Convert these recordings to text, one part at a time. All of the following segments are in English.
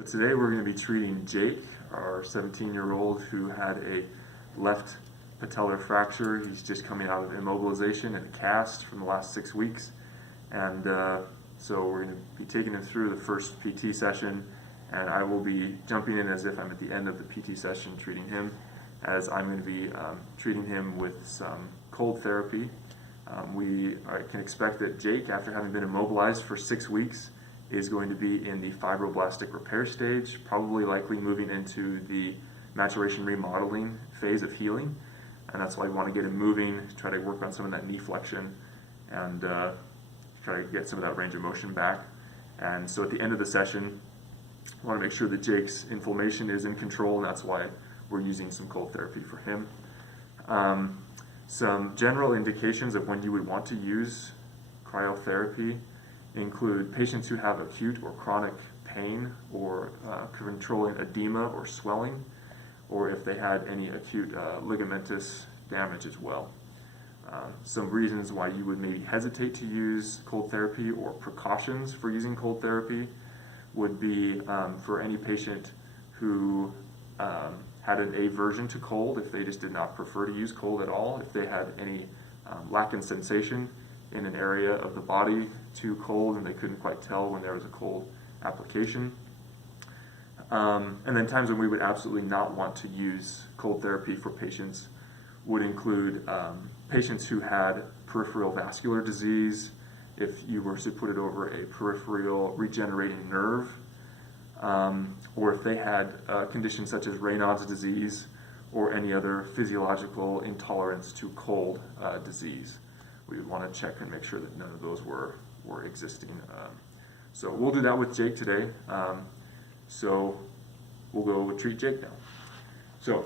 So today we're going to be treating Jake, our 17-year-old who had a left patellar fracture. He's just coming out of immobilization and a cast from the last 6 weeks. And so we're going to be taking him through the first PT session, and I will be jumping in as if I'm at the end of the PT session treating him, as I'm going to be treating him with some cold therapy. We can expect that Jake, after having been immobilized for 6 weeks, is going to be in the fibroblastic repair stage, probably likely moving into the maturation remodeling phase of healing. And that's why we want to get him moving, try to work on some of that knee flexion, and try to get some of that range of motion back. And so at the end of the session, we want to make sure that Jake's inflammation is in control, and that's why we're using some cold therapy for him. Some general indications of when you would want to use cryotherapy include patients who have acute or chronic pain or controlling edema or swelling, or if they had any acute ligamentous damage as well. Some reasons why you would maybe hesitate to use cold therapy or precautions for using cold therapy would be for any patient who had an aversion to cold, if they just did not prefer to use cold at all, if they had any lack in sensation in an area of the body too cold and they couldn't quite tell when there was a cold application. And then times when we would absolutely not want to use cold therapy for patients would include patients who had peripheral vascular disease, if you were to put it over a peripheral regenerating nerve, or if they had conditions such as Raynaud's disease or any other physiological intolerance to cold disease. We would want to check and make sure that none of those were existing. So we'll do that with Jake today. So we'll go treat Jake now. So,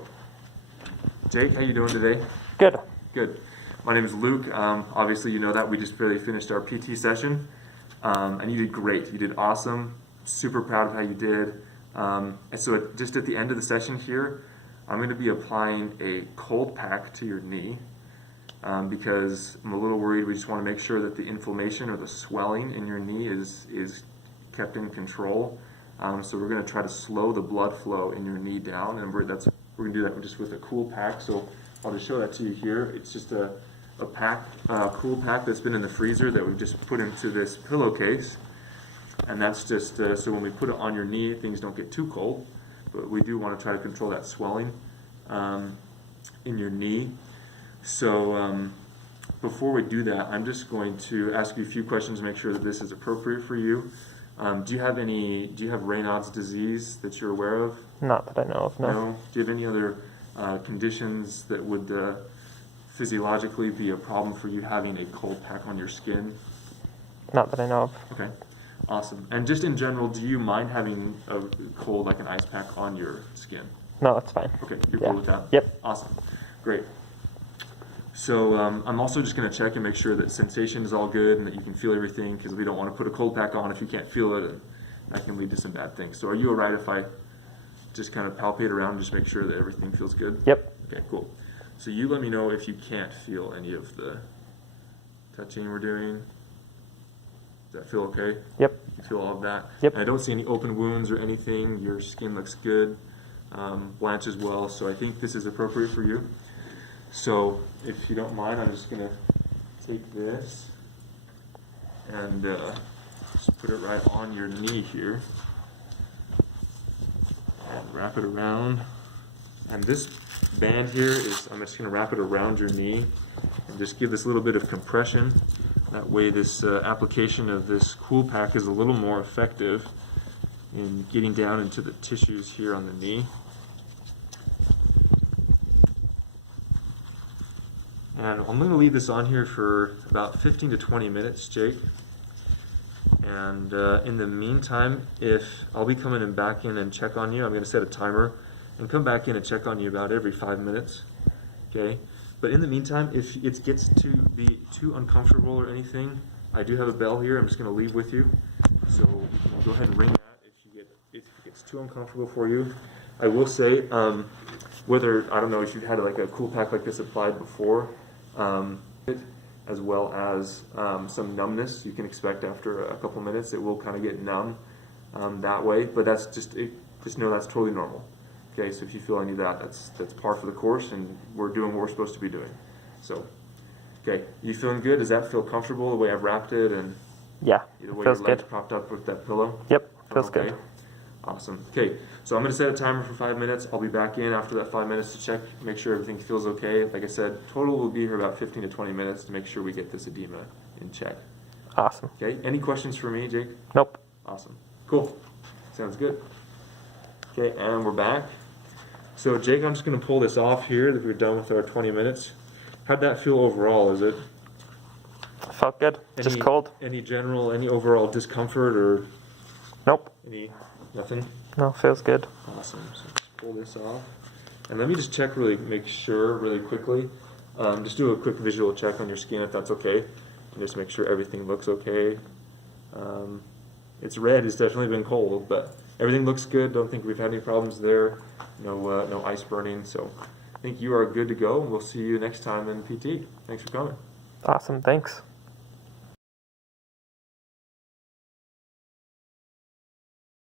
Jake, how you doing today? Good. Good. My name is Luke. Obviously, you know that. We just barely finished our PT session. And you did great. You did awesome. Super proud of how you did. And so just at the end of the session here, I'm going to be applying a cold pack to your knee. Because I'm a little worried. We just want to make sure that the inflammation or the swelling in your knee is kept in control. So we're going to try to slow the blood flow in your knee down, and we're going to do that just with a cool pack. So I'll just show that to you here. It's just a cool pack that's been in the freezer that we've just put into this pillowcase, and that's just so when we put it on your knee, things don't get too cold. But we do want to try to control that swelling in your knee. So before we do that, I'm just going to ask you a few questions to make sure that this is appropriate for you. Do you have Raynaud's disease that you're aware of? Not that I know of, no. No? Do you have any other conditions that would physiologically be a problem for you having a cold pack on your skin? Not that I know of. Okay, awesome. And just in general, do you mind having a cold, like an ice pack on your skin? No, that's fine. Okay, you're Yeah. cool with that? Yep. Awesome. Great. So I'm also just going to check and make sure that sensation is all good and that you can feel everything, because we don't want to put a cold pack on if you can't feel it, and that can lead to some bad things. So are you all right if I just kind of palpate around and just make sure that everything feels good? Yep. Okay, cool. So you let me know if you can't feel any of the touching we're doing. Does that feel okay? Yep. You feel all of that? Yep. And I don't see any open wounds or anything. Your skin looks good. Blanch as well. So I think this is appropriate for you. So if you don't mind, I'm just going to take this and just put it right on your knee here and wrap it around. And this band here I'm just going to wrap it around your knee and just give this little bit of compression. That way this application of this cool pack is a little more effective in getting down into the tissues here on the knee. And I'm going to leave this on here for about 15 to 20 minutes, Jake. And in the meantime, if I'll be coming back in and check on you, I'm going to set a timer and come back in and check on you about every 5 minutes. Okay? But in the meantime, if it gets to be too uncomfortable or anything, I do have a bell here. I'm just going to leave with you. So you can go ahead and ring that if it gets too uncomfortable for you. I will say, whether, I don't know if you've had like a cool pack like this applied before, as well as some numbness you can expect after a couple minutes. It will kind of get numb. that way. But that's just know that's totally normal. Okay, so if you feel any of that, that's par for the course, and we're doing what we're supposed to be doing. So, okay, you feeling good? Does that feel comfortable the way I've wrapped it and Yeah, the way feels your legs good. propped up with that pillow? Yep, feels Okay. good. Awesome. Okay, so I'm going to set a timer for 5 minutes. I'll be back in after that 5 minutes to check, make sure everything feels okay. Like I said, total will be here about 15 to 20 minutes to make sure we get this edema in check. Awesome. Okay, any questions for me, Jake? Nope. Awesome. Cool. Sounds good. Okay, and we're back. So, Jake, I'm just going to pull this off here that we're done with our 20 minutes. How'd that feel overall? Is it Felt good. Just cold. Any overall discomfort or Nope. nothing? No, feels good. Awesome. So let's pull this off. And let me just check make sure really quickly. Just do a quick visual check on your skin if that's okay. And just make sure everything looks okay. It's red, it's definitely been cold, but everything looks good. Don't think we've had any problems there. No ice burning. So I think you are good to go. We'll see you next time in PT. Thanks for coming. Awesome. Thanks.